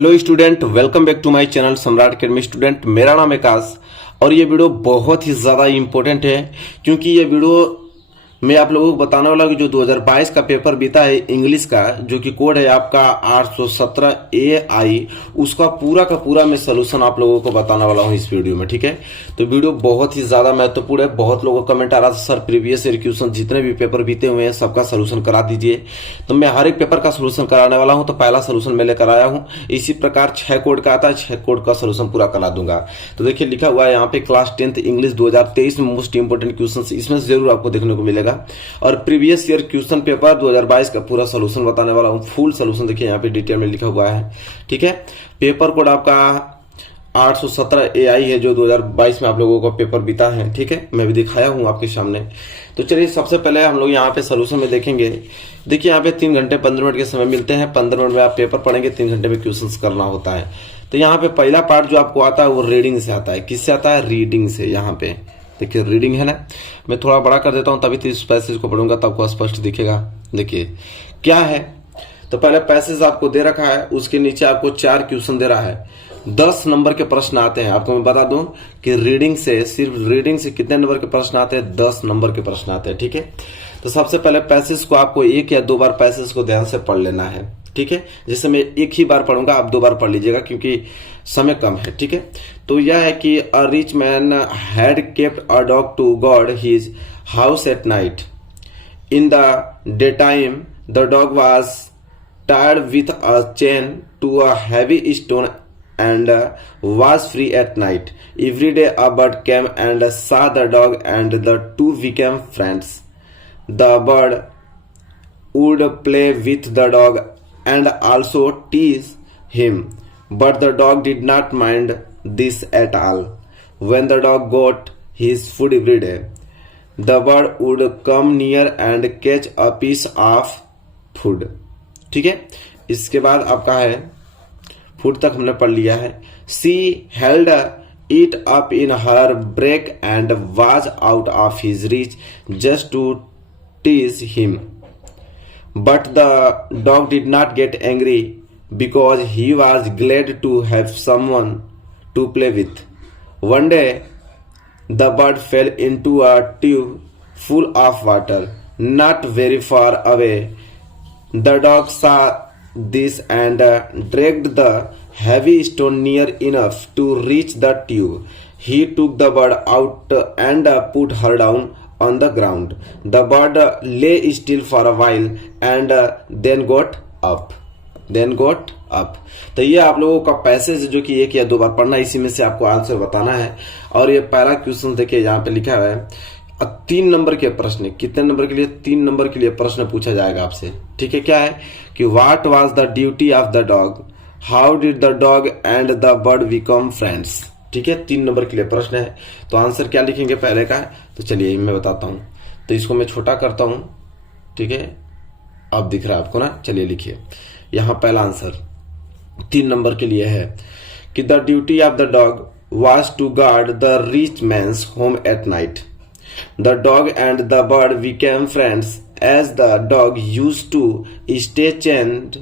Hello student, welcome back to my channel Samrat academy. Student, मेरा नाम है आकाश और ये वीडियो बहुत ही ज़्यादा इम्पोर्टेंट है क्योंकि ये वीडियो मैं आप लोगों को बताने वाला हूँ कि जो 2022 का पेपर बीता है इंग्लिश का, जो कि कोड है आपका 817 AI, उसका पूरा का पूरा मैं सोल्यूशन आप लोगों को बताने वाला हूँ इस वीडियो में। ठीक है, तो वीडियो बहुत ही ज्यादा महत्वपूर्ण है। बहुत लोगों का कमेंट आ रहा था, सर प्रीवियस ईयर क्वेश्चन जितने भी पेपर बीते हुए हैं सबका सोल्यूशन करा दीजिए। तो मैं हर एक पेपर का सोल्यूशन कराने वाला हूँ। तो पहला सोल्यूशन मैं लेकर आया हूँ। इसी प्रकार 6 कोड का आता है, 6 कोड का सोल्यूशन पूरा करा दूंगा। तो देखिए लिखा हुआ है यहाँ पे क्लास 10th इंग्लिश 2023 में मोस्ट इंपोर्टेंट क्वेश्चन, इसमें जरूर आपको देखने को मिलेगा। और प्रीवियस ईयर क्वेश्चन पेपर 2022 का पूरा सोल्यूशन बताने वाला हूँ। फुल सोल्यूशन देखिए यहाँ पे डिटेल में लिखा हुआ है। ठीक है, पेपर कोड आपका 817 AI है जो 2022 में आप लोगों का पेपर बीता है। ठीक है, मैं भी दिखाया हूँ आपके सामने। तो चलिए सबसे पहले हम लोग यहाँ पे सोल्यूशन में देखेंगे। देखिए यहाँ पे 3 घंटे 15 मिनट के समय मिलते हैं। 15 मिनट में आप पेपर पढ़ेंगे, 3 घंटे में क्वेश्चन करना होता है। तो यहाँ पे पहला पार्ट जो आपको आता है वो रीडिंग से आता है। किससे आता है? रीडिंग से। यहाँ पे देखिए रीडिंग है ना, मैं थोड़ा बड़ा कर देता हूँ तभी तो इस पैसेज को पढ़ूंगा तब आपको स्पष्ट दिखेगा। देखिए क्या है, तो पहले पैसेज आपको दे रखा है, उसके नीचे आपको 4 क्वेश्चन दे रहा है। 10 नंबर के प्रश्न आते हैं। आपको मैं बता दूं कि रीडिंग से, सिर्फ रीडिंग से कितने नंबर के प्रश्न आते हैं? 10 नंबर के प्रश्न आते हैं। ठीक है, तो सबसे पहले पैसेज को आपको 1 या 2 बार पैसेज को ध्यान से पढ़ लेना है। ठीक है, जैसे मैं 1 ही बार पढ़ूंगा, आप 2 बार पढ़ लीजिएगा क्योंकि समय कम है। ठीक है, तो यह है कि a rich man had kept a dog to guard his house at night. In the day time the dog was tied with a chain to a heavy stone and was free at night. Every day a bird came and saw the dog and the two became friends. The bird would play with the dog and also tease him, but the dog did not mind this at all. When the dog got his food every day, the bird would come near and catch a piece of food. ठीक है, इसके बाद आपका है foot तक हमने पढ़ लिया है। She held it up in her beak and was out of his reach just to tease him, but the dog did not get angry because he was glad to have someone to play with. One day the bird fell into a tube full of water not very far away. The dog saw this and dragged the heavy stone near enough to reach the tube. He took the bird out and put her down on the ground. The bird lay still for a while and then got up. तो ये आप लोगों का passage जो कि 1 या 2 बार पढ़ना, इसी में से आपको आंसर बताना है। और ये पहला क्वेश्चन देखिए यहाँ पे लिखा हुआ है 3 नंबर के प्रश्न। कितने नंबर के लिए? 3 नंबर के लिए प्रश्न पूछा जाएगा आपसे। ठीक है, क्या है कि what was the duty of the dog, how did the dog and the bird become friends. ठीक है, 3 नंबर के लिए प्रश्न है। तो आंसर क्या लिखेंगे पहले का? तो चलिए मैं बताता हूं। तो इसको मैं छोटा करता हूं। ठीक है, अब दिख रहा है आपको ना? चलिए लिखिए, यहां पहला आंसर 3 नंबर के लिए है कि the duty of the dog was to guard the rich man's home at night. The dog and the bird became friends as the dog used to stay chained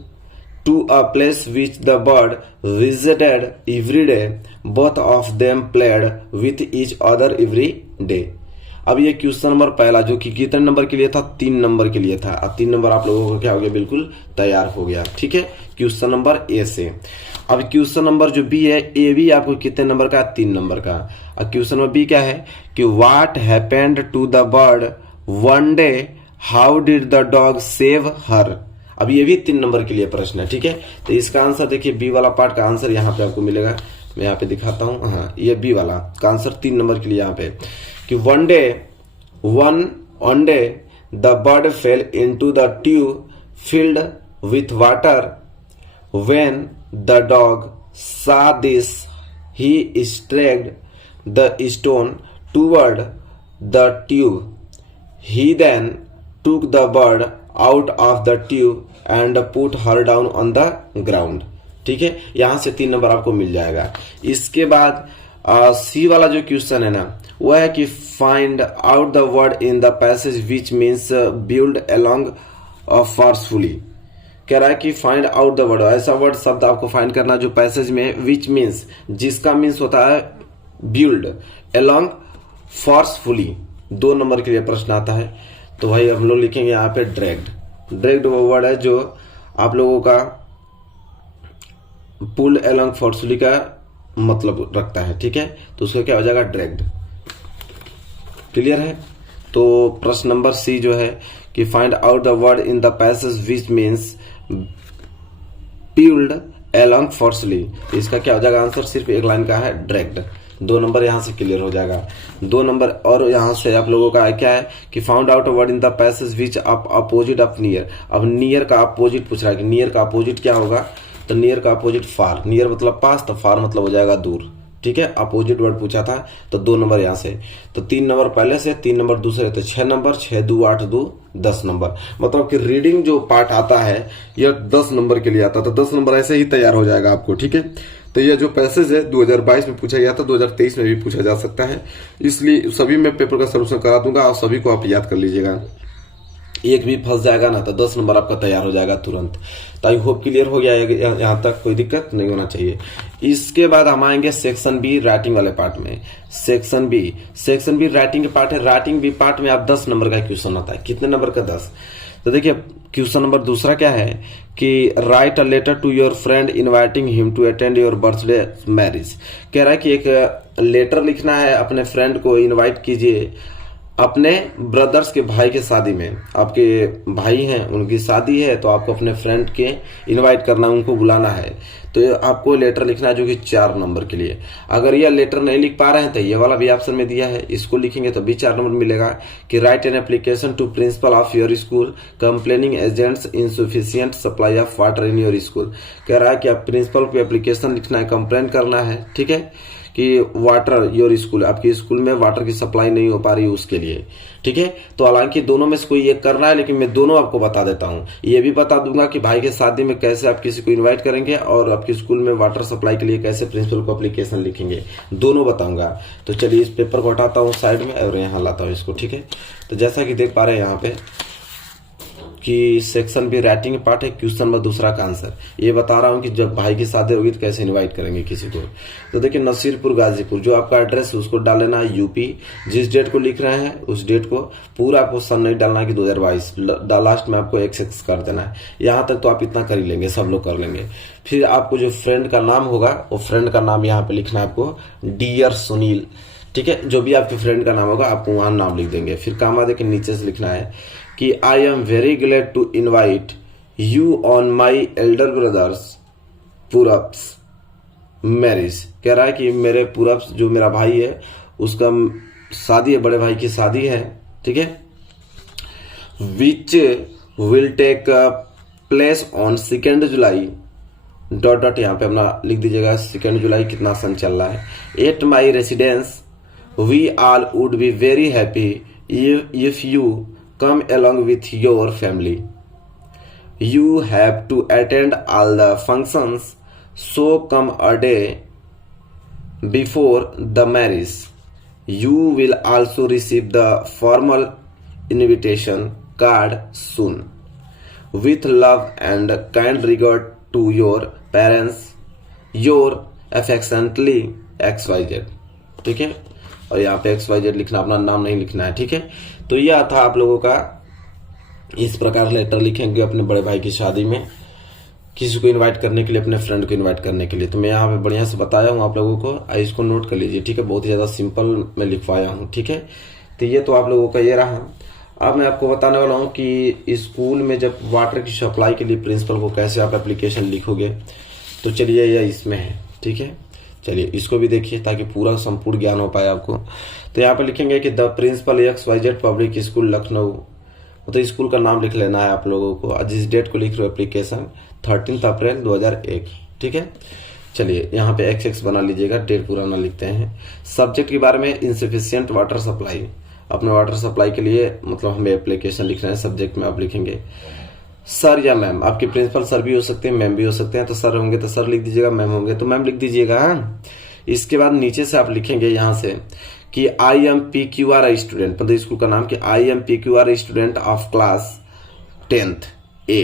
to a place which the bird visited every day. Both of them played with each other every day. अब ये question number पहला जो कि कितने number के लिए था? 3 number के लिए था। अब 3 नंबर आप लोगों को क्या हो गया? बिल्कुल तैयार हो गया। ठीक है, क्वेश्चन नंबर ए से। अब क्वेश्चन नंबर जो बी है, ए भी आपको कितने नंबर का? 3 नंबर का। अब क्वेश्चन नंबर बी क्या है कि what happened to the bird one day, how did the dog save her. अब ये भी 3 नंबर के लिए प्रश्न है। ठीक है, तो इसका आंसर देखिए, बी वाला पार्ट का आंसर यहाँ पे आपको मिलेगा। मैं यहाँ पे दिखाता हूँ। हाँ, ये बी वाला का आंसर 3 नंबर के लिए यहाँ पे कि one day the bird fell into the tube filled with water. When the dog saw this, he dragged the stone toward the tube. He then took the bird out of the tube and put her down on the ground. ठीक है, यहां से 3 number आपको मिल जाएगा। इसके बाद सी वाला जो क्वेश्चन है ना, वह है कि find out the word in the passage which means build along forcefully. कह रहा है कि फाइंड आउट द वर्ड, ऐसा वर्ड शब्द आपको फाइंड करना जो पैसेज में विच मीन्स, जिसका मीन्स होता है बिल्ड अलोंग फोर्सफुली। 2 नंबर के लिए प्रश्न आता है। तो भाई हम लोग लिखेंगे यहाँ पे ड्रैग्ड। ड्रैग्ड वो वर्ड है जो आप लोगों का पुल अलोंग फोर्सफुली का मतलब रखता है, ठीक है। तो उसका क्या हो जाएगा, ड्रैग्ड। क्लियर है। तो प्रश्न नंबर सी जो है कि find out the word in the passage which means pulled along forcefully. इसका क्या हो जाएगा आंसर, सिर्फ एक लाइन का है, ड्रैग्ड। 2 नंबर यहां से क्लियर हो जाएगा। 2 नंबर और यहां से आप लोगों का क्या है कि found out a word in the passage which opposite of near. अब नियर का अपोजिट पूछ रहा है कि नियर का अपोजिट क्या होगा, तो नियर का अपोजिट फार। नियर मतलब पास, तो फार मतलब हो जाएगा दूर, ठीक है। अपोजिट वर्ड पूछा था, तो 2 नंबर यहां से। तो 3 नंबर पहले से, 3 नंबर दूसरे, तो 6 नंबर। 6 2 8 2 10 नंबर। मतलब कि रीडिंग जो पार्ट आता है यह 10 नंबर के लिए आता है, तो 10 नंबर ऐसे ही तैयार हो जाएगा आपको, ठीक है। तो यह जो पैसेज है 2022 में पूछा गया था, 2023 में भी पूछा जा सकता है, इसलिए सभी में पेपर का सोल्यूशन करा दूंगा और सभी को आप याद कर लीजिएगा। एक भी फंस जाएगा ना तो 10 नंबर आपका तैयार हो जाएगा तुरंत। तो आई होप क्लियर हो गया, यहाँ तक कोई दिक्कत नहीं होना चाहिए। इसके बाद हम आएंगे सेक्शन बी राइटिंग वाले पार्ट में। सेक्शन बी राइटिंग के पार्ट है। राइटिंग बी पार्ट में आप 10 नंबर का क्वेश्चन आता है। कितने नंबर का, 10। तो देखिए क्वेश्चन नंबर दूसरा क्या है कि write a letter to your friend inviting him to attend your birthday marriage. कह रहा है कि एक लेटर लिखना है, अपने फ्रेंड को इनवाइट कीजिए अपने ब्रदर्स के भाई के शादी में। आपके भाई हैं, उनकी शादी है, तो आपको अपने फ्रेंड के इनवाइट करना, उनको बुलाना है। तो आपको लेटर लिखना है जो कि 4 नंबर के लिए। अगर यह लेटर नहीं लिख पा रहे हैं तो ये वाला भी ऑप्शन में दिया है, इसको लिखेंगे तो भी 4 नंबर मिलेगा कि write an application to principal of your school complaining एजेंट्स insufficient supply of water in your school. कह रहा है कि आप प्रिंसिपल को एप्लीकेशन लिखना है, कंप्लेन करना है, ठीक है, कि वाटर योर स्कूल, आपके स्कूल में वाटर की सप्लाई नहीं हो पा रही है उसके लिए, ठीक है। तो हालांकि दोनों में से कोई एक करना है, लेकिन मैं दोनों आपको बता देता हूं। ये भी बता दूंगा कि भाई के शादी में कैसे आप किसी को इनवाइट करेंगे और आपके स्कूल में वाटर सप्लाई के लिए कैसे प्रिंसिपल को एप्लीकेशन लिखेंगे, दोनों बताऊंगा। तो चलिए इस पेपर को हटाता हूँ साइड में और यहाँ लाता हूँ इसको, ठीक है। तो जैसा कि देख पा रहे हैं यहाँ पे कि सेक्शन बी राइटिंग पार्ट है। क्वेश्चन नंबर दूसरा का आंसर ये बता रहा हूं कि जब भाई की शादी होगी तो कैसे इनवाइट करेंगे किसी को। तो देखिए नसीरपुर गाजीपुर, जो आपका एड्रेस है उसको डाल लेना है यूपी। जिस डेट को लिख रहे हैं उस डेट को पूरा आपको सन नहीं डालना है कि 2022, लास्ट में आपको XX कर देना है। यहाँ तक तो आप इतना कर ही लेंगे, सब लोग कर लेंगे। फिर आपको जो फ्रेंड का नाम होगा वो फ्रेंड का नाम यहाँ पे लिखना है आपको, डियर सुनील, ठीक है। जो भी आपके फ्रेंड का नाम होगा आपको वहां नाम लिख देंगे। फिर कामा दे के नीचे से लिखना है कि I am very glad to invite you on my elder brother's Purab's marriage. कह रहा है कि मेरे पूरब्स जो मेरा भाई है उसका शादी है, बड़े भाई की शादी है, ठीक है, which will take place on 2 July dot dot यहाँ पे अपना लिख दीजिएगा 2 जुलाई कितना सन चल रहा है। At my residence we all would be very happy if you come along with your family. You have to attend all the functions, so come a day before the marriage. You will also receive the formal invitation card soon. With love and kind regard to your parents, your affectionately XYZ. ठीक है, और यहाँ पे XYZ लिखना, अपना नाम नहीं लिखना है, ठीक है। तो यह था आप लोगों का, इस प्रकार लेटर लिखेंगे अपने बड़े भाई की शादी में किसी को इनवाइट करने के लिए, अपने फ्रेंड को इनवाइट करने के लिए। तो मैं यहाँ पे बढ़िया से बताया हूँ आप लोगों को, इसको नोट कर लीजिए, ठीक है। बहुत ही ज्यादा सिंपल मैं लिखवाया हूँ, ठीक है। तो ये तो आप लोगों का ये रहा। अब मैं आपको बताने वाला हूँ कि स्कूल में जब वाटर की सप्लाई के लिए प्रिंसिपल को कैसे आप एप्लीकेशन लिखोगे। तो चलिए यह इसमें है, ठीक है। चलिए इसको भी देखिए ताकि पूरा संपूर्ण ज्ञान हो पाए आपको। तो यहाँ पे लिखेंगे कि the principal XYZ public school Lucknow, तो स्कूल का नाम लिख लेना है आप लोगों को। जिस डेट को लिख रहे हो एप्लीकेशन 13 अप्रैल 2001, ठीक है। चलिए यहाँ पे XX बना लीजिएगा, डेट पूरा ना लिखते हैं। सब्जेक्ट के बारे में इनसफिशिएंट वाटर सप्लाई, अपने वाटर सप्लाई के लिए मतलब हमें एप्लीकेशन लिख रहे हैं। सब्जेक्ट में आप लिखेंगे सर या मैम, आपके प्रिंसिपल सर भी हो सकते हैं, मैम भी हो सकते हैं। तो सर होंगे तो सर लिख दीजिएगा, मैम होंगे तो मैम लिख दीजिएगा। इसके बाद नीचे से आप लिखेंगे यहाँ से कि आई एम PQR स्टूडेंट, मतलब स्कूल का नाम कि I M PQR student of class 10th A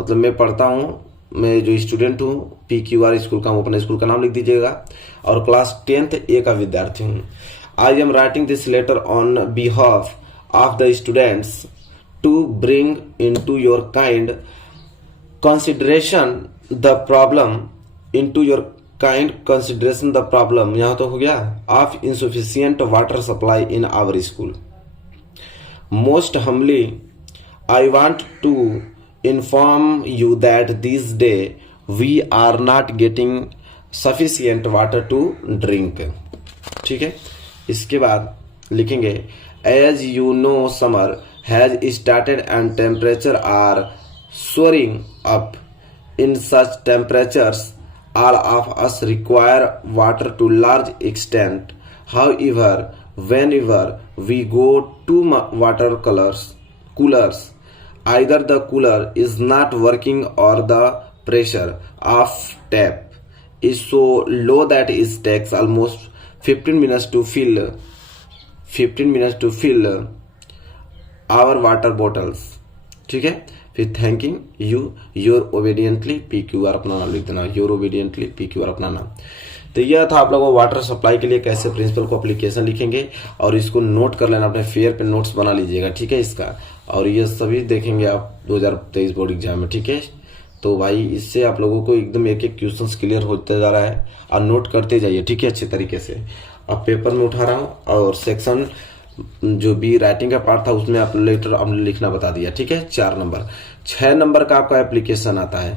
मतलब मैं पढ़ता हूँ, मैं जो स्टूडेंट हूँ, PQR स्कूल का हूँ, अपने स्कूल का नाम लिख दीजिएगा, और क्लास 10th A का विद्यार्थी हूँ। I am writing this letter on behalf of the students to bring into your kind consideration the problem, into your kind consideration the problem, यहाँ तो हो गया, of insufficient water supply in our school. Most humbly I want to inform you that this day we are not getting sufficient water to drink. ठीक है, इसके बाद लिखेंगे as you know summer has started and temperature are soaring up. In such temperatures all of us require water to large extent. However, whenever we go to water coolers, either the cooler is not working or the pressure of tap is so low that it takes almost 15 minutes to fill our water bottles. ठीक है, फिर thanking you your obediently PQR अपना नाम लिख देना, your obediently PQR अपना नाम। तो यह था आप लोगों को वाटर सप्लाई के लिए कैसे प्रिंसिपल को एप्लीकेशन लिखेंगे, और इसको नोट कर लेना, अपने फेयर पे नोट्स बना लीजिएगा, ठीक है इसका। और ये सभी देखेंगे आप 2023 बोर्ड एग्जाम में, ठीक है। तो भाई इससे आप लोगों को एकदम एक एक क्वेश्चन क्लियर होते जा रहा है, और नोट करते जाइए, ठीक है, अच्छे तरीके से। अब पेपर में उठा रहा हूँ, और सेक्शन जो बी राइटिंग का पार्ट था उसमें आप लेटर आपने लिखना बता दिया, ठीक है। 4 नंबर 6 नंबर का आपका एप्लीकेशन आता है।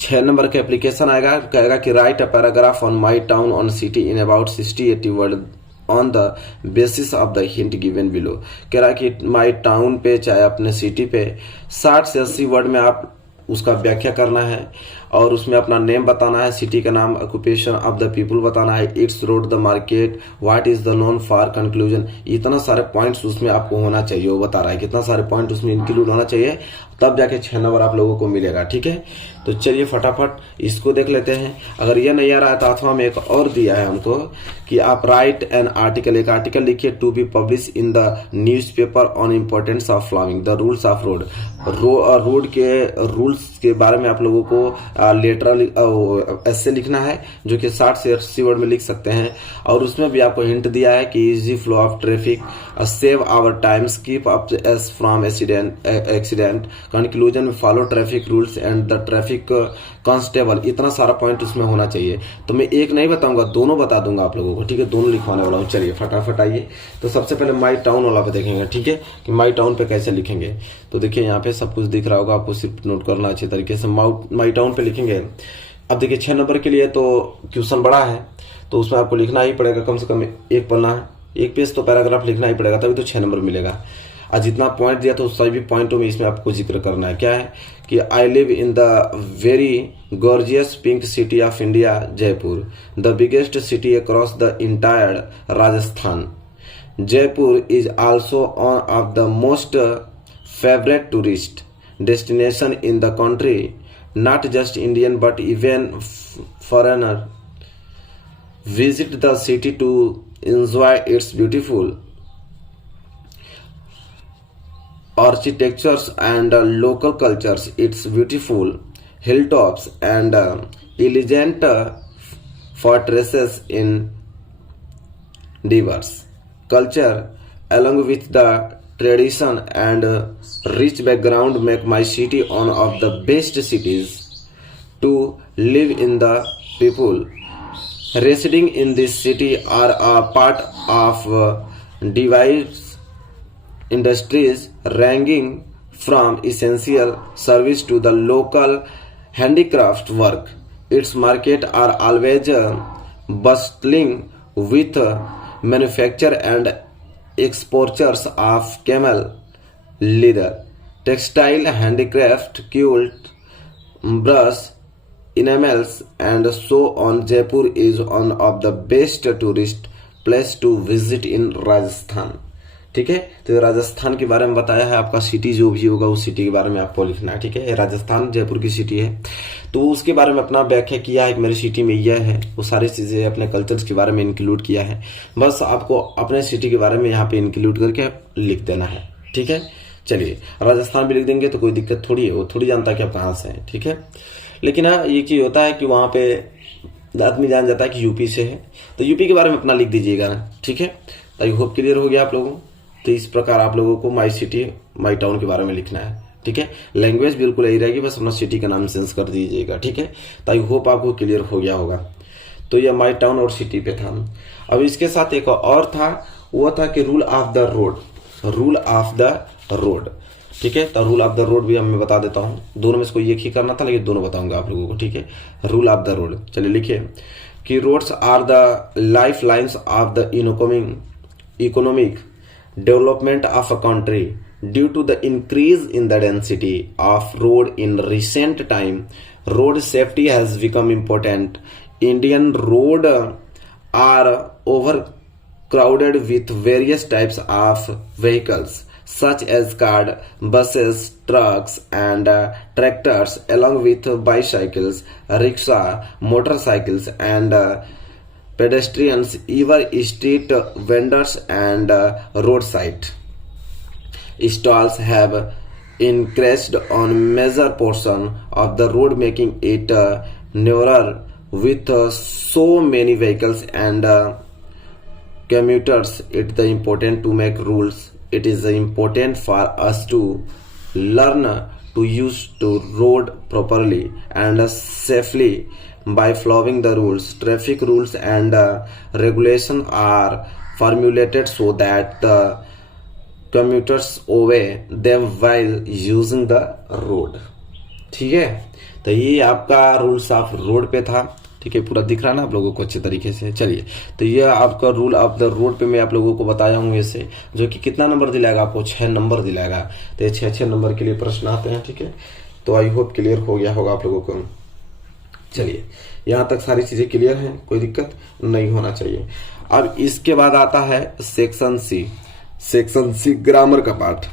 6 नंबर का एप्लीकेशन आएगा, कहेगा कि write a paragraph on my town on city in about 60-80 word on the basis of the hint given below. कह रहा है कि माई टाउन पे चाहे अपने सिटी पे 60 से 80 वर्ड में आप उसका व्याख्या करना है, और उसमें अपना नेम बताना है, सिटी का नाम, ऑक्यूपेशन ऑफ द पीपल बताना है, it's road, the market, what is the known for, conclusion. इतना सारे पॉइंट्स उसमें आपको होना चाहिए, वो बता रहा है कितना सारे पॉइंट उसमें इंक्लूड होना चाहिए, तब जाके 6 नंबर आप लोगों को मिलेगा, ठीक है। तो चलिए फटाफट इसको देख लेते हैं। अगर ये नहीं आ रहा है तो अथवा में एक और दिया है हमको कि आप राइट एन आर्टिकल, एक आर्टिकल लिखिए to be publish in the newspaper on importance of flying the rules of road. Road के रूल्स के बारे में आप लोगों को लेटर ऐसे लिखना है, जो कि 60 से 80 वर्ड में लिख सकते हैं। और उसमें भी आपको हिंट दिया है कि easy flow of traffic, save our time, keep up us from accident, conclusion में follow traffic rules and the traffic constable. इतना सारा पॉइंट उसमें होना चाहिए। तो मैं एक नहीं बताऊंगा, दोनों बता दूंगा आप लोगों को, ठीक है, दोनों लिखवाने वाला हूँ। चलिए फटाफट आइए। तो सबसे पहले माई टाउन वाला पे देखेंगे, ठीक है, कि माई टाउन पे कैसे लिखेंगे। तो देखिए यहाँ पे सब कुछ दिख रहा होगा, आपको सिर्फ नोट करना अच्छे तरीके से। माई टाउन पे लिखेंगे। अब देखिए 6 नंबर के लिए तो क्वेश्चन बड़ा है, तो उसमें आपको लिखना ही पड़ेगा, कम से कम एक पन्ना, एक पेज तो पैराग्राफ लिखना ही पड़ेगा, तभी तो 6 नंबर मिलेगा। और जितना पॉइंट दिया तो सभी पॉइंटों में इसमें आपको जिक्र करना है। क्या है कि I live in the very gorgeous pink city of India, Jaipur, the biggest city across the entire Rajasthan. Jaipur is also one of the most favourite tourist destination in the country, not just Indian but even foreigner visit the city to enjoy its beautiful architectures and local cultures, its beautiful hilltops and elegant fortresses in diverse culture, along with the tradition and rich background, make my city one of the best cities to live in. The people residing in this city are a part of diverse industries ranging from essential service to the local handicraft work. Its market are always bustling with manufacture and exporters of camel leather, textile, handicraft, quilt, brush, enamels and so on. Jaipur is one of the best tourist place to visit in Rajasthan. ठीक है, तो राजस्थान के बारे में बताया है। आपका city जो भी होगा उस सिटी के बारे में आपको लिखना है, ठीक है। राजस्थान जयपुर की सिटी है, तो उसके बारे में अपना व्याख्या किया है कि मेरी सिटी में यह है, वो सारी चीजें अपने कल्चर्स के बारे में इंक्लूड किया है। बस आपको अपने सिटी के बारे में यहाँ पे इंक्लूड करके लिख देना है, ठीक है। चलिए राजस्थान भी लिख देंगे तो कोई दिक्कत थोड़ी है, वो थोड़ी जानता कि आप कहाँ से हैं, ठीक है। लेकिन हाँ ये चीज होता है कि वहां पे आदमी जान जाता है कि यूपी से है, तो यूपी के बारे में अपना लिख दीजिएगा, ठीक है। आई होप क्लियर हो गया आप लोगों। तो इस प्रकार आप लोगों को माई सिटी माई टाउन के बारे में लिखना है, ठीक है। लैंग्वेज बिल्कुल यही रहेगी, बस अपना सिटी का नाम चेंज कर दीजिएगा, ठीक है। तो आई होप आपको क्लियर हो गया होगा। तो यह माई टाउन और सिटी पे था। अब इसके साथ एक और था, वो था कि rule of the road, rule of the road, ठीक है। तो रूल ऑफ द रोड भी हम मैं बता देता हूँ, दोनों में से कोई एक ही करना था लेकिन दोनों बताऊंगा आप लोगों को, ठीक है। रूल ऑफ द रोड, चलिए लिखिए कि roads are the life lines of the economic development of a country. Due to the increase in the density of road in recent time, road safety has become important. Indian road are overcrowded with various types of vehicles such as cars, buses, trucks and tractors, along with bicycles, rickshaw, motorcycles and pedestrians, even street vendors and roadside stalls have increased on major portion of the road, making it narrower with so many vehicles and commuters. It is important to make rules. It is important for us to learn to use the road properly and safely by following the rules. Traffic rules and regulation are formulated so that the commuters obey them while using the road, ठीक है। तो ये आपका rules of road पे था, ठीक है। पूरा दिख रहा है ना आप लोगों को अच्छे तरीके से। चलिए तो ये आपका रूल ऑफ द रोड पे मैं आप लोगों को बताया हूँ इसे, जो कि कितना नंबर दिलाएगा आपको, 6 नंबर दिलाएगा। तो ये 6 नंबर के लिए प्रश्न आते हैं, ठीक है। तो आई होप क्लियर हो गया होगा आप लोगों को। चलिए यहां तक सारी चीजें क्लियर हैं, कोई दिक्कत नहीं होना चाहिए। अब इसके बाद आता है section C. Section C grammar का पार्ट।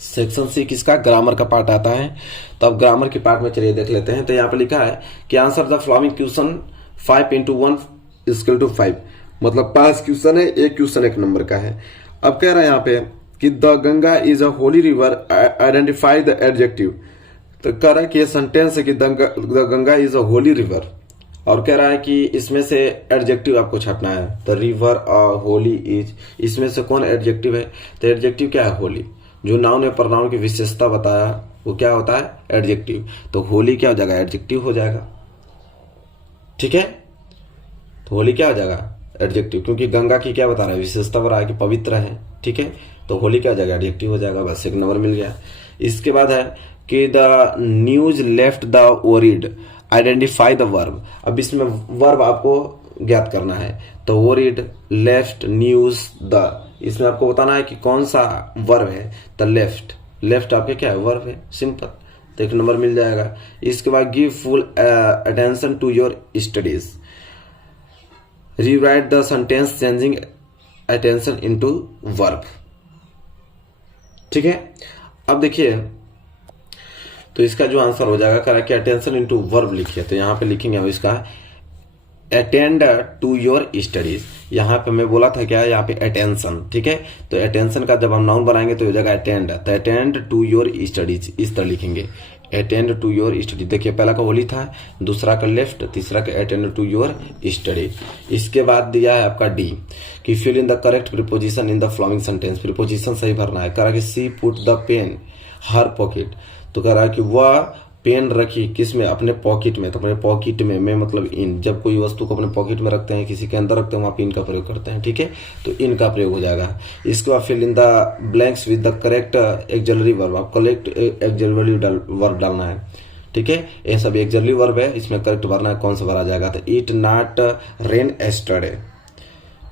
सेक्शन सी किसका, ग्रामर का पार्ट आता है। तो अब ग्रामर के पार्ट में चलिए देख लेते हैं। तो यहाँ पे लिखा है कि answer the following question 5 into 1 = 5, मतलब 5 क्वेश्चन है, एक क्वेश्चन 1 नंबर का है। अब कह रहा है यहाँ पे कि the Ganga is a Holi river, identify the adjective. तो कह रहा है कि ये सेंटेंस है कि the Ganga is a Holi river, और कह रहा है कि इसमें से एडजेक्टिव आपको छापना है। तो रिवर होली इज, इसमें से कौन एडजेक्टिव है। तो एडजेक्टिव क्या है, होली। जो नाउन है प्रनाउन की विशेषता बताया वो क्या होता है, एडजेक्टिव। तो होली क्या हो जाएगा, एडजेक्टिव हो जाएगा, ठीक है। तो होली क्या हो जाएगा, एडजेक्टिव, क्योंकि गंगा की क्या बता रहा है, विशेषता बता रहा है कि पवित्र है, ठीक है। तो होली क्या हो जाएगा, एडजेक्टिव हो जाएगा, बस 1 नंबर मिल गया। इसके बाद है कि the news left the worried, identify the verb. अब इसमें वर्ब आपको ज्ञात करना है। तो वरीड, लेफ्ट, न्यूज, द, इसमें आपको बताना है कि कौन सा वर्ब है। तो लेफ्ट, लेफ्ट आपके क्या है, वर्ब है, सिंपल। तो 1 नंबर मिल जाएगा। इसके बाद give full attention to your studies, rewrite the sentence changing attention into verb, ठीक है। अब देखिए तो इसका जो आंसर हो जाएगा, कह रहा है कि अटेंशन इनटू वर्ब लिखिए। तो यहाँ पे लिखेंगे हम इसका अटेंड टू योर स्टडीज। यहाँ पे मैं बोला था क्या, यहाँ पे अटेंशन, ठीक है। तो अटेंशन का जब हम नाउन बनाएंगे तो हो जाएगा अटेंड। तो अटेंड टू योर स्टडीज, इस तरह लिखेंगे, अटेंड टू योर स्टडी। देखिए पहला का होली था, दूसरा का लेफ्ट, तीसरा का अटेंड टू योर स्टडी। इसके बाद दिया है आपका डी कि fill in the correct preposition in the following sentence. Preposition सही भरना है। कह रहा है कि C put the pen her pocket. तो कह रहा है कि वह पेन रखी किसमें, अपने पॉकेट में। तो अपने पॉकेट में मतलब इन, जब कोई वस्तु को अपने पॉकेट में रखते हैं, किसी के अंदर रखते हैं, वहां पे इन का प्रयोग करते हैं, ठीक है। तो इन का प्रयोग हो जाएगा। इसके बाद fill in the blanks with the correct auxiliary verb. आप करेक्ट एक्सिलरी वर्ब डालना है, ठीक है। ये सब एक्सिलरी वर्ब है, इसमें करेक्ट भरना है, कौन सा भरा जाएगा। तो इट नॉट रेन एस्टरडे,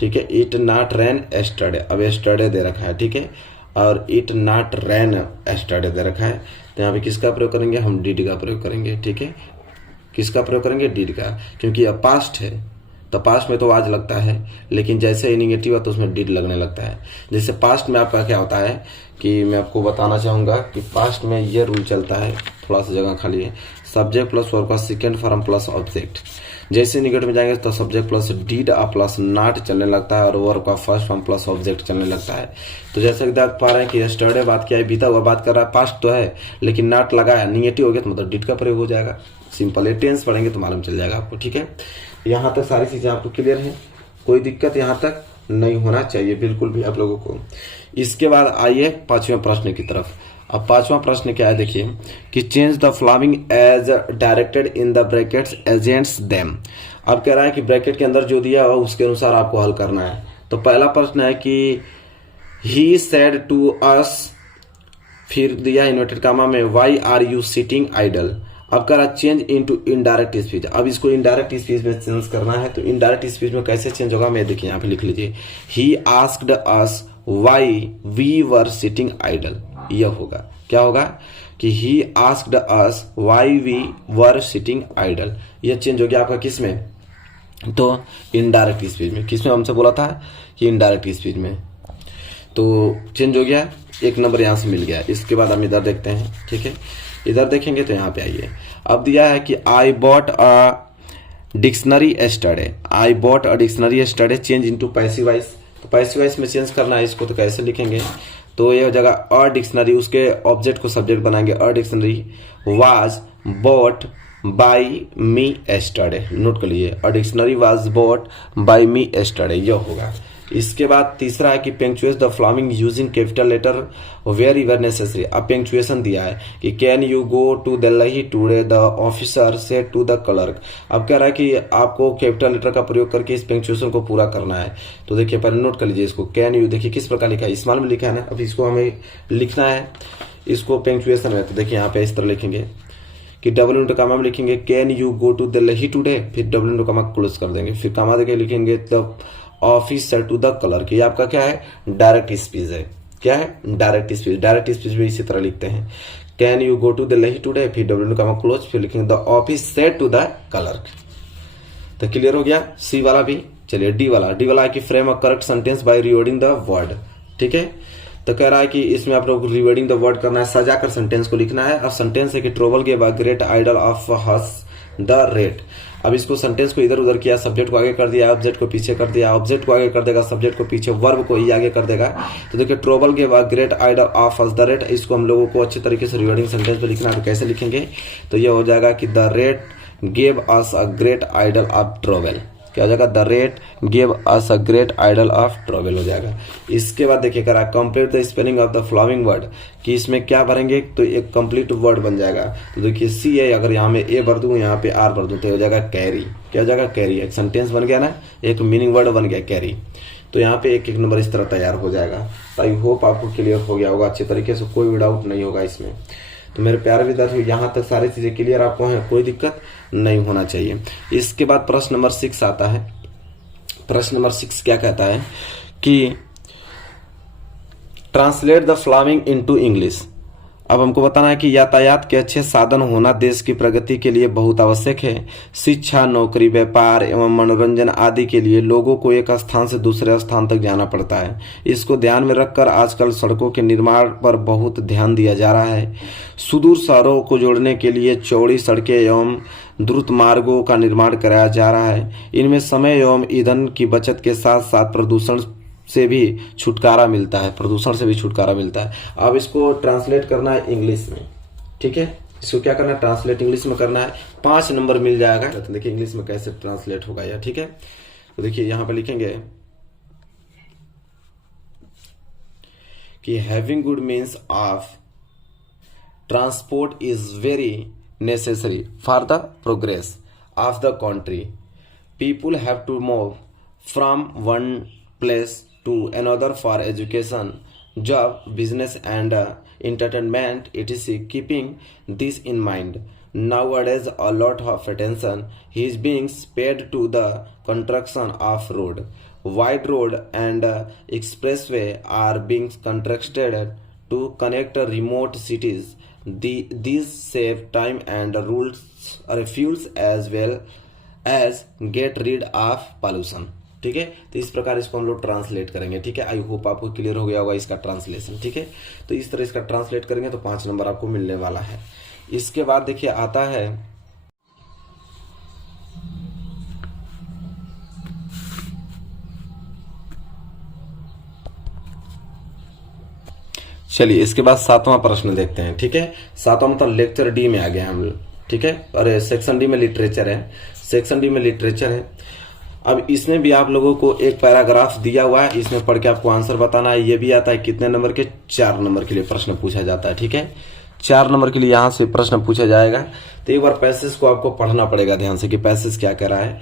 ठीक है। इट नॉट रेन एस्टरडे, अब एस्टरडे दे रखा है, ठीक है। और इट नॉट रेन एस्टरडे दे रखा है। तो यहाँ पे किसका प्रयोग करेंगे, हम डिड का प्रयोग करेंगे, ठीक है। किसका प्रयोग करेंगे, डिड का, क्योंकि यह पास्ट है। तो पास्ट में तो आज लगता है, लेकिन जैसे ही निगेटिव है तो उसमें डिड लगने लगता है। जैसे पास्ट में आपका क्या होता है कि मैं आपको बताना चाहूंगा कि पास्ट में यह रूल चलता है, थोड़ा सा जगह खाली है। सब्जेक्ट प्लस वर्ब का सेकेंड फॉर्म प्लस ऑब्जेक्ट। जैसे निकट में जाएंगे तो subject plus did plus not चलने लगता है और वर्ब का फर्स्ट फॉर्म प्लस ऑब्जेक्ट चलने लगता है। तो जैसे कि देख पा रहे हैं कि यस्टरडे बात किया है, बीता हुआ बात कर रहा है, पास्ट तो है लेकिन नॉट लगा है, निगेटिव हो गया तो मतलब डिड का प्रयोग हो जाएगा। सिंपल है, टेंस पढ़ेंगे तो मालूम चल जाएगा आपको। ठीक है, यहाँ तक सारी चीजें आपको क्लियर है, कोई दिक्कत यहाँ तक नहीं होना चाहिए बिल्कुल भी आप लोगों को। इसके बाद आइए पांचवें प्रश्न की तरफ। अब पांचवा प्रश्न क्या है, देखिए कि change the following as directed in the brackets एजेंट्स देम। अब कह रहा है कि ब्रैकेट के अंदर जो दिया हो उसके अनुसार आपको हल करना है। तो पहला प्रश्न है कि ही सेड टू अस, फिर दिया इन्वर्टेड कामा में why are you sitting idle. अब कह रहा चेंज इनटू इनडायरेक्ट स्पीच। अब इसको इनडायरेक्ट स्पीच में चेंज करना है। तो इनडायरेक्ट स्पीच में कैसे चेंज होगा, मैं देखिए यहाँ पे लिख लीजिए, he asked us why we were sitting idle. यह होगा, क्या होगा कि he asked us why we were sitting idle. यह चेंज हो गया आपका किस में, तो इनडायरेक्ट स्पीच में। किस में हमसे बोला था कि इनडायरेक्ट स्पीच में, तो चेंज हो गया, एक नंबर यहां से मिल गया। इसके बाद हम इधर देखते हैं। ठीक है, इधर देखेंगे तो यहाँ पे आइए, अब दिया है कि I bought a dictionary yesterday. I bought a dictionary yesterday change into passive voice. तो पैसिव वॉइस में चेंज करना है इसको, तो कैसे लिखेंगे, तो यह जगह अ डिक्शनरी, उसके ऑब्जेक्ट को सब्जेक्ट बनाएंगे, a dictionary was bought by me yesterday. Note कर लीजिए, a dictionary was bought by me yesterday, यह होगा। इसके बाद तीसरा है कि punctuate the following using capital letter where ever necessary. अब पेंक्चुएशन दिया है कि can you go to Delhi today, the officer said to the clerk. अब कह रहा है कि आपको कैपिटल लेटर का प्रयोग करके इस पेंक्चुएशन को पूरा करना है। तो देखिए पहले नोट कर लीजिए इसको, कैन यू देखिए किस प्रकार लिखा है, स्मॉल में लिखा है ना। अब इसको हमें लिखना है इसको पेंक्चुएशन में। तो देखिए यहाँ पे इस तरह लिखेंगे कि डबल इंटू कामा में लिखेंगे can you go to Delhi today, फिर डबल इंटू कामा क्लोज कर देंगे, फिर कामा देके लिखेंगे the officer to the clerk. ये आपका क्या है, डायरेक्ट स्पीच है। क्या है, डायरेक्ट स्पीच। डायरेक्ट स्पीच में इसी तरह लिखते हैं, can you go to Delhi today, फिर डब्ल्यू का क्लोज, फिर लिखेंगे the office said to the clerk. तो क्लियर हो गया सी वाला भी। चलिए डी वाला है कि frame a correct sentence by rewording the word. ठीक है, तो कह रहा है कि इसमें आप लोग रिवर्डिंग द वर्ड करना है, सजाकर सेंटेंस को लिखना है। अब सेंटेंस है कि trowel gave a great idea of us the rat. अब इसको सेंटेंस को इधर उधर किया, सब्जेक्ट को आगे कर दिया, ऑब्जेक्ट को पीछे कर दिया, ऑब्जेक्ट को आगे कर देगा, सब्जेक्ट को पीछे, वर्ब को ही आगे कर देगा। तो देखिए trowel gave a great idea of us the rat, इसको हम लोगों को अच्छे तरीके से रिवर्डिंग सेंटेंस पे लिखना है। तो कैसे लिखेंगे, तो ये हो जाएगा कि the rat gave us a great idea of trowel. क्या हो जाएगा, the rat gave us a great idea of trowel हो जाएगा। इसके बाद देखिए करा complete the spelling of the following word, कि इसमें क्या भरेंगे, तो एक कंप्लीट वर्ड बन जाएगा। तो देखिए सी है, अगर यहाँ में ए भर दूं, यहाँ पे आर भर दूं, तो हो जाएगा कैरी। क्या हो जाएगा, कैरी। एक सेंटेंस बन गया ना, एक मीनिंग वर्ड बन गया कैरी। तो यहाँ पे एक एक नंबर इस तरह तैयार हो जाएगा। तो आई होप आपको क्लियर हो गया होगा अच्छे तरीके से, कोई भी डाउट नहीं होगा इसमें। तो मेरे प्यारे विद्यार्थियों, यहाँ तक सारी चीजें क्लियर आपको हैं, कोई दिक्कत नहीं होना चाहिए। इसके बाद प्रश्न नंबर 6 आता है। प्रश्न नंबर 6 क्या कहता है कि translate the following into English. अब हमको बताना है कि यातायात के अच्छे साधन होना देश की प्रगति के लिए बहुत आवश्यक है। शिक्षा, नौकरी, व्यापार एवं मनोरंजन आदि के लिए लोगों को एक स्थान से दूसरे स्थान तक जाना पड़ता है। इसको ध्यान में रखकर आजकल सड़कों के निर्माण पर बहुत ध्यान दिया जा रहा है। सुदूर शहरों को जोड़ने के लिए चौड़ी सड़कें एवं द्रुत मार्गों का निर्माण कराया जा रहा है। इनमें समय एवं ईंधन की बचत के साथ साथ प्रदूषण से भी छुटकारा मिलता है। प्रदूषण से भी छुटकारा मिलता है। अब इसको ट्रांसलेट करना है इंग्लिश में। ठीक है, इसको क्या करना है, ट्रांसलेट इंग्लिश में करना है। 5 नंबर मिल जाएगा। तो देखिए इंग्लिश में कैसे ट्रांसलेट होगा यह। ठीक है, तो देखिए यहां पे लिखेंगे कि having good means of transport is very necessary for the progress of the country. People have to move from one place to another for education, job, business and entertainment, etc. Keeping this in mind, nowadays a lot of attention is being paid to the construction of road. Wide road and expressway are being constructed to connect remote cities. These save time and fuels as well as get rid of pollution. ठीक है, तो इस प्रकार इसको हम लोग translate करेंगे। ठीक है, आई होप आपको क्लियर हो गया होगा इसका ट्रांसलेशन। ठीक है, तो इस तरह इसका ट्रांसलेट करेंगे तो 5 नंबर आपको मिलने वाला है। इसके बाद देखिए आता है चलिए इसके बाद 7वां प्रश्न देखते हैं। ठीक है, 7वां मतलब लेक्चर डी में आ गए हम लोग। ठीक है, और सेक्शन डी में लिटरेचर है, सेक्शन डी में लिटरेचर है। अब इसमें भी आप लोगों को एक पैराग्राफ दिया हुआ है, इसमें पढ़ के आपको आंसर बताना है। ये भी आता है कितने नंबर के, 4 नंबर के लिए प्रश्न पूछा जाता है। ठीक है, 4 नंबर के लिए यहां से प्रश्न पूछा जाएगा। तो एक बार पैसेज को आपको पढ़ना पड़ेगा ध्यान से कि पैसेज क्या कह रहा है।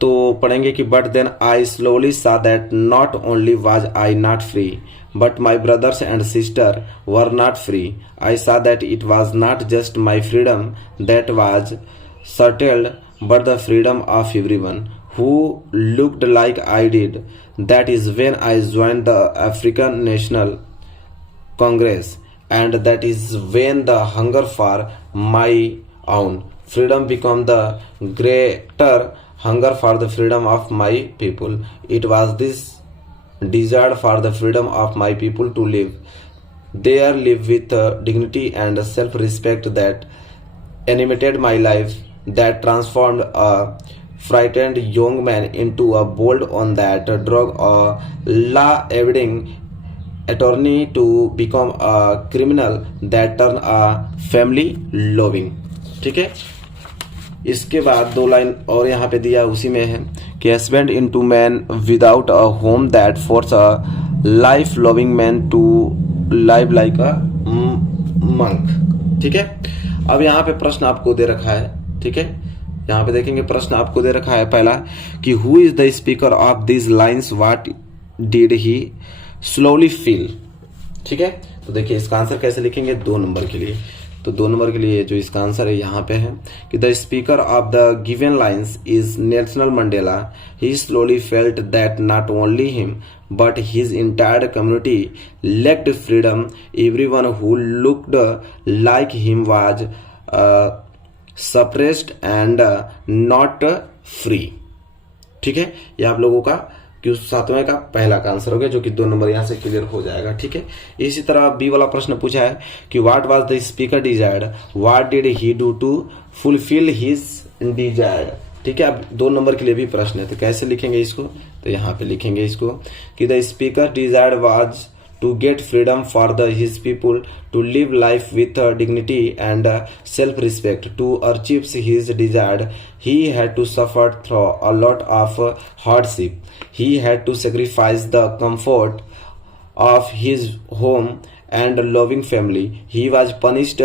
तो पढ़ेंगे कि बट देन आई स्लोली सा that not only was I not free but my brothers and sister were not free. I saw that it was not just my freedom that was curtailed, but the freedom of everyone who looked like I did. That is when I joined the African National Congress, and that is when the hunger for my own freedom became the greater hunger for the freedom of my people. It was this desire for the freedom of my people to live with dignity and self-respect that animated my life, that transformed a frightened young man into a bold on that drug or law-abiding attorney to become a criminal that turned a family loving. ठीक है, इसके बाद 2 line और यहाँ पे दिया उसी में है कि husband into man without a home that force a life loving man to live like a monk. ठीक है, अब यहाँ पे प्रश्न आपको दे रखा है। ठीक है, यहाँ पे देखेंगे प्रश्न आपको दे रखा है पहला कि who is the speaker of this lines, what did he slowly feel. ठीक है, तो देखिए इसका आंसर कैसे लिखेंगे 2 नंबर के लिए। तो 2 नंबर के लिए जो इसका आंसर है यहाँ पे है कि the speaker of the given lines is Nelson Mandela. He slowly felt that not only him but his entire community lacked freedom. Everyone who looked like him was suppressed and not free. ठीक है, ये आप लोगों का 7वें का पहला का answer हो गया, जो कि 2 नंबर यहाँ से क्लियर हो जाएगा। ठीक है, इसी तरह बी वाला प्रश्न पूछा है कि what was the speaker desired, what did he do to fulfil his desired. ठीक है, अब 2 नंबर के लिए भी प्रश्न है, तो कैसे लिखेंगे इसको, तो यहाँ पे लिखेंगे इसको कि the speaker desired was to get freedom for the his people to live life with dignity and self respect. To achieve his desired he had to suffer through a lot of hardship. He had to sacrifice the comfort of his home and loving family. He was punished,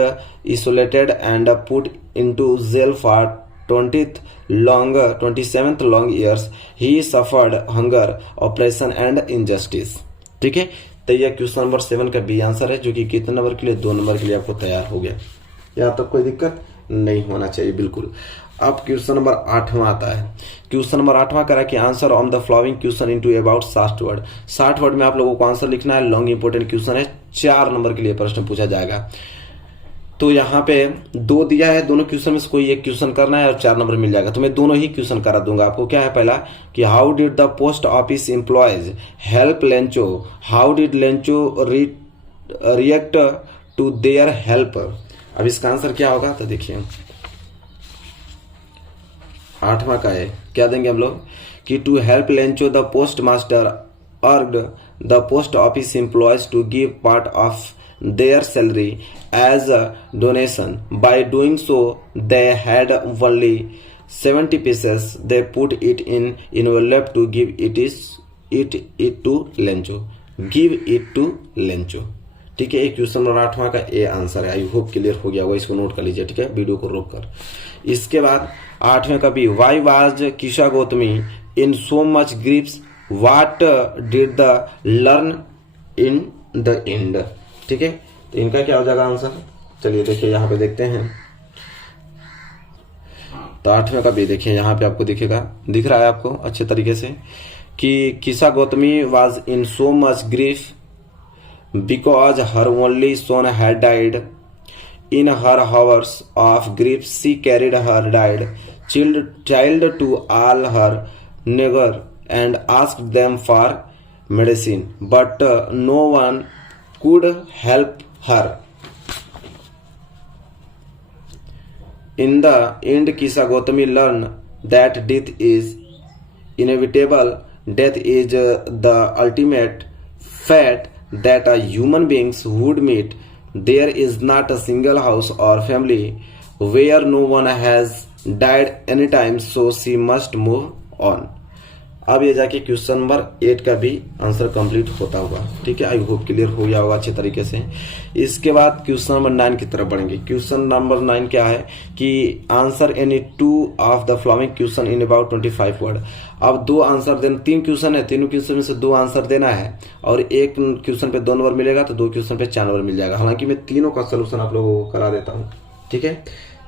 isolated, and put into jail for 27th long years. He suffered hunger, oppression, and injustice. ठीक है, तो यह question number 7 का B answer है, जो कि कितने number के लिए, 2 नंबर के लिए आपको तैयार हो गया। यहाँ तक कोई दिक्कत नहीं होना चाहिए बिल्कुल। अब क्वेश्चन नंबर 8वां आता है। क्वेश्चन नंबर 8वां करा कि answer on the flowing question into about 60 word. 60 word में आप लोगों को आंसर लिखना है। लॉन्ग इंपोर्टेंट क्वेश्चन है, 4 नंबर के लिए प्रश्न पूछा जाएगा। तो यहाँ पे 2 दिया है, दोनों क्वेश्चन में से कोई एक क्वेश्चन करना है और 4 नंबर मिल जाएगा। तो मैं दोनों ही क्वेश्चन करा दूंगा आपको। क्या है पहला कि how did the post office employees help Lencho, how did Lencho react to their help. अब इसका आंसर क्या होगा, तो देखिए 8वां का है, क्या देंगे हम लोग कि to help Lencho the post master urged the post office employees to give part of their salary as a donation. By doing so, they had only 70 pieces. They put it in envelope to give it to Lencho. Give it to Lencho. ठीक है, एक question number 8वां का A answer है। I hope clear हो गया होगा, इसको note कर लीजिए। ठीक है, वीडियो को रोक कर। इसके बाद 8वें का B, why was Kisa Gotami in so much griefs, what did the learn in the end. ठीक है, तो इनका क्या हो जाएगा आंसर, चलिए देखिए यहाँ पे देखते हैं। तो 8वें का भी देखिए, यहाँ पे आपको दिखेगा, दिख रहा है आपको अच्छे तरीके से कि Kisha Gautami was in so much grief because her only son had died. In her hours of grief she carried her died child to all her neighbor and asked them for medicine, but no one could help her. In the end, Kisa Gautami learned that death is inevitable. Death is the ultimate fate that a human beings would meet. There is not a single house or family where no one has died anytime, so she must move on. अब ये जाके question number 8 का भी answer complete होता होगा। ठीक है, I hope clear हो गया होगा अच्छे तरीके से। इसके बाद क्वेश्चन नंबर 9 की तरफ बढ़ेंगे। क्वेश्चन नंबर 9 क्या है कि answer any 2 of the following question in about 25 word. अब 2 आंसर देना, 3 क्वेश्चन है, तीनों क्वेश्चन में से 2 आंसर देना है और एक क्वेश्चन पे 2 नंबर मिलेगा तो 2 क्वेश्चन पे 4 नंबर मिल जाएगा। हालांकि मैं तीनों का सोल्यूशन आप लोगों को करा देता हूँ, ठीक है,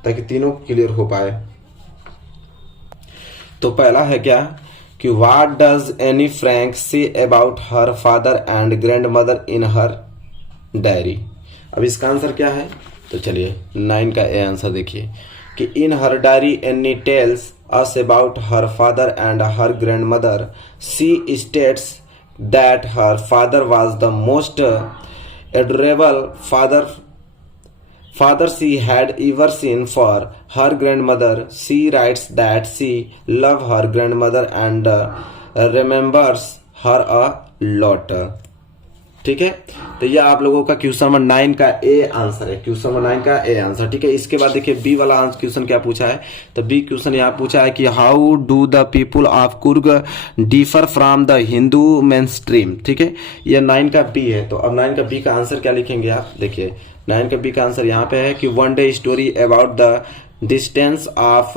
ताकि तीनों क्लियर हो पाए। तो पहला है क्या कि what does Anne Frank say about her father and grand mother in her diary. अब इसका आंसर क्या है, तो चलिए 9 का ए आंसर देखिए कि in her diary Anne tells us about her father and her grandmother. She states that her father was the most adorable father she had ever seen. For her grandmother, she writes that she loves her grandmother and remembers her a lot. ठीक है, तो ये आप लोगों का question number 9 का A answer है। Question number 9 का ए आंसर, ठीक है। इसके बाद देखिए बी वाला क्वेश्चन क्या पूछा है, तो बी क्वेश्चन यहाँ पूछा है कि how do the people of Coorg differ from the Hindu main stream. ठीक है, ये 9 का बी है। तो अब 9 का बी का आंसर क्या लिखेंगे आप, देखिए 9 का बी का आंसर यहाँ पे है कि one day story about the descendants of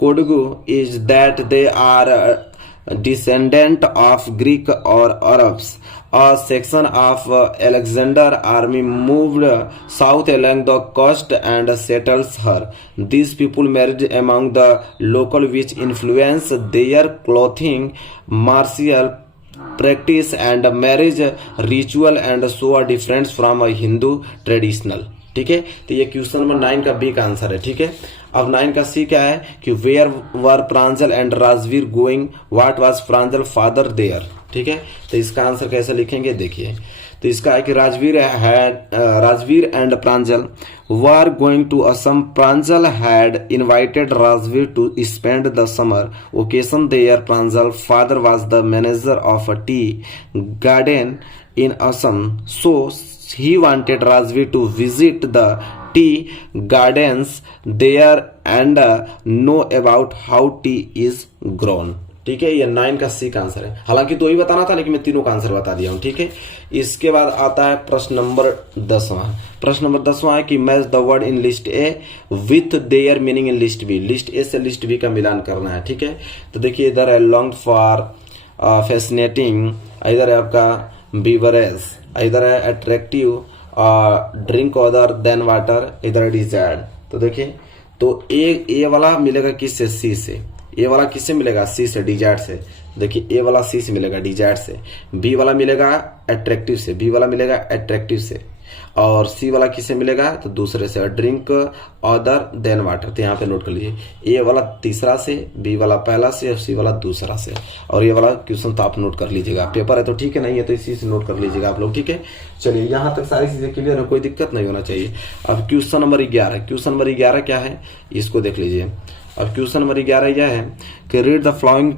Kodagu is that they are descendant of Greek or Arabs. A section of Alexander army moved south along the coast and settles her. These people married among the local, which influenced their clothing, martial practice and marriage ritual and so are different from a Hindu traditional. ठीक है, तो ये question number 9 का B का answer है। ठीक है, अब 9 का सी क्या है कि where were Pranjal and Rajveer going, what was Pranjal father there. ठीक है, तो इसका आंसर कैसे लिखेंगे देखिए, तो इसका है कि Rajveer and Pranjal were going to Assam. Pranjal had invited Rajveer to spend the summer vacation there. Pranjal father was the manager of a tea garden in Assam, so he wanted Rajveer to visit the tea gardens there and know about how tea is grown. ठीक है, ये 9 का सी का answer है। हालांकि 2 ही बताना था लेकिन मैं तीनों का आंसर बता दिया हूं। ठीक है, इसके बाद आता है प्रश्न नंबर 10वां। प्रश्न नंबर 10वां है कि match the word in list A with their meaning in list B. List A से लिस्ट बी का मिलान करना है। ठीक है, तो देखिए इधर है लॉन्ग फॉर, फैसिनेटिंग, इधर है आपका बीवरेज, इधर है attractive, drink other than water, इधर है डिजायर्ड। तो देखिए, तो ए वाला मिलेगा किससे, सी से। ए वाला किससे मिलेगा, सी से, डिजायर्ड से। देखिए ए वाला सी से मिलेगा, डिजायर्ड से। बी वाला मिलेगा अट्रैक्टिव से, बी वाला मिलेगा अट्रैक्टिव से, और सी वाला किससे मिलेगा, तो दूसरे से, ड्रिंक अदर देन वाटर। तो यहाँ पे नोट कर लीजिए, ए वाला तीसरा से, बी वाला पहला से और सी वाला दूसरा से। और ये वाला क्वेश्चन तो आप नोट कर लीजिएगा, पेपर है तो ठीक है, नहीं है तो इसी से नोट कर लीजिएगा आप लोग। ठीक है, चलिए यहाँ तक सारी चीजें क्लियर है, कोई दिक्कत नहीं होना चाहिए। अब क्वेश्चन नंबर 11, क्वेश्चन नंबर 11 क्या है इसको देख लीजिए। अब क्वेश्चन नंबर 11 यह है कि read the following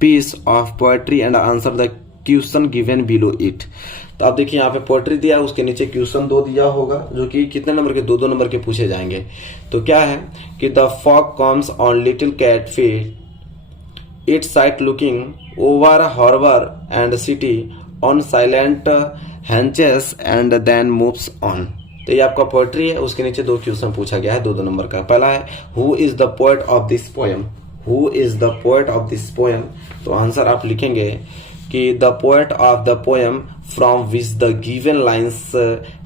piece of poetry and answer the question given below it. तो आप देखिए यहाँ पे पोएट्री दिया है, उसके नीचे क्वेश्चन 2 दिया होगा जो कि कितने नंबर के, 2-2 नंबर के पूछे जाएंगे। तो क्या है कि the fog comes on little cat feet it sits looking over harbour and city on silent haunches and then moves on. तो ये आपका पोएट्री है, उसके नीचे 2 क्वेश्चन पूछा गया है 2-2 नंबर का। पहला है who is the poet of this poem, who is the poet of this poem. तो आंसर आप लिखेंगे कि the poet of the poem from which the given lines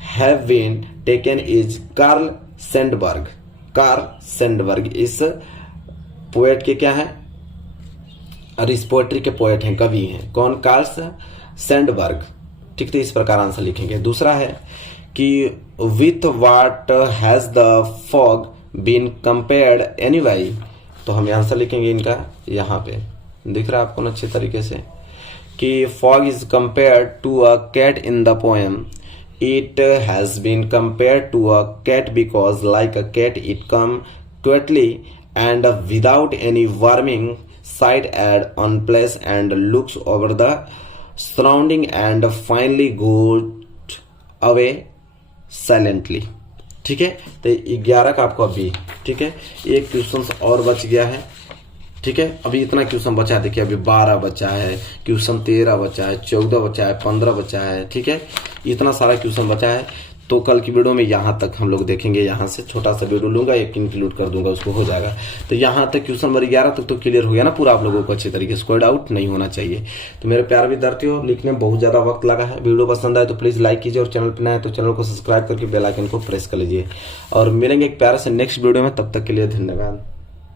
have been taken is Carl Sandburg. Carl Sandburg इस poet के क्या है, और इस पोएट्री के पोएट हैं, कवि हैं। कौन, कार्ल सैंडबर्ग। ठीक, तो इस प्रकार आंसर लिखेंगे। दूसरा है कि with what has the fog been compared anyway. तो हम आंसर लिखेंगे इनका, यहाँ पे दिख रहा है आपको अच्छे तरीके से कि fog is compared to a cat in the poem. It has been compared to a cat because like a cat it come quietly and without any warning sight ad on place and looks over the surrounding and finally goes away silently। ठीक है, तो 11 का आपको अभी, ठीक है, एक question और बच गया है। ठीक है, अभी इतना क्वेश्चन बचा है, देखिए अभी 12 बचा है, क्वेश्चन 13 बचा है, 14 बचा है, 15 बचा है। ठीक है, इतना सारा क्वेश्चन बचा है। तो कल की वीडियो में यहाँ तक हम लोग देखेंगे। यहाँ से छोटा सा वीडियो लूंगा, एक इंक्लूड कर दूंगा, उसको हो जाएगा। तो यहाँ तक क्वेश्चन नंबर 11 तक तो क्लियर हो गया ना पूरा आप लोगों को अच्छे तरीके से, कोई डाउट नहीं होना चाहिए। तो मेरे प्यारे विद्यार्थियों, लिखने में बहुत ज्यादा वक्त लगा है। वीडियो पसंद आए तो प्लीज लाइक कीजिए और चैनल पर नए तो चैनल को सब्सक्राइब करके बेल आइकन को प्रेस कर लीजिए। और मिलेंगे एक प्यारे से नेक्स्ट वीडियो में, तब तक के लिए धन्यवाद।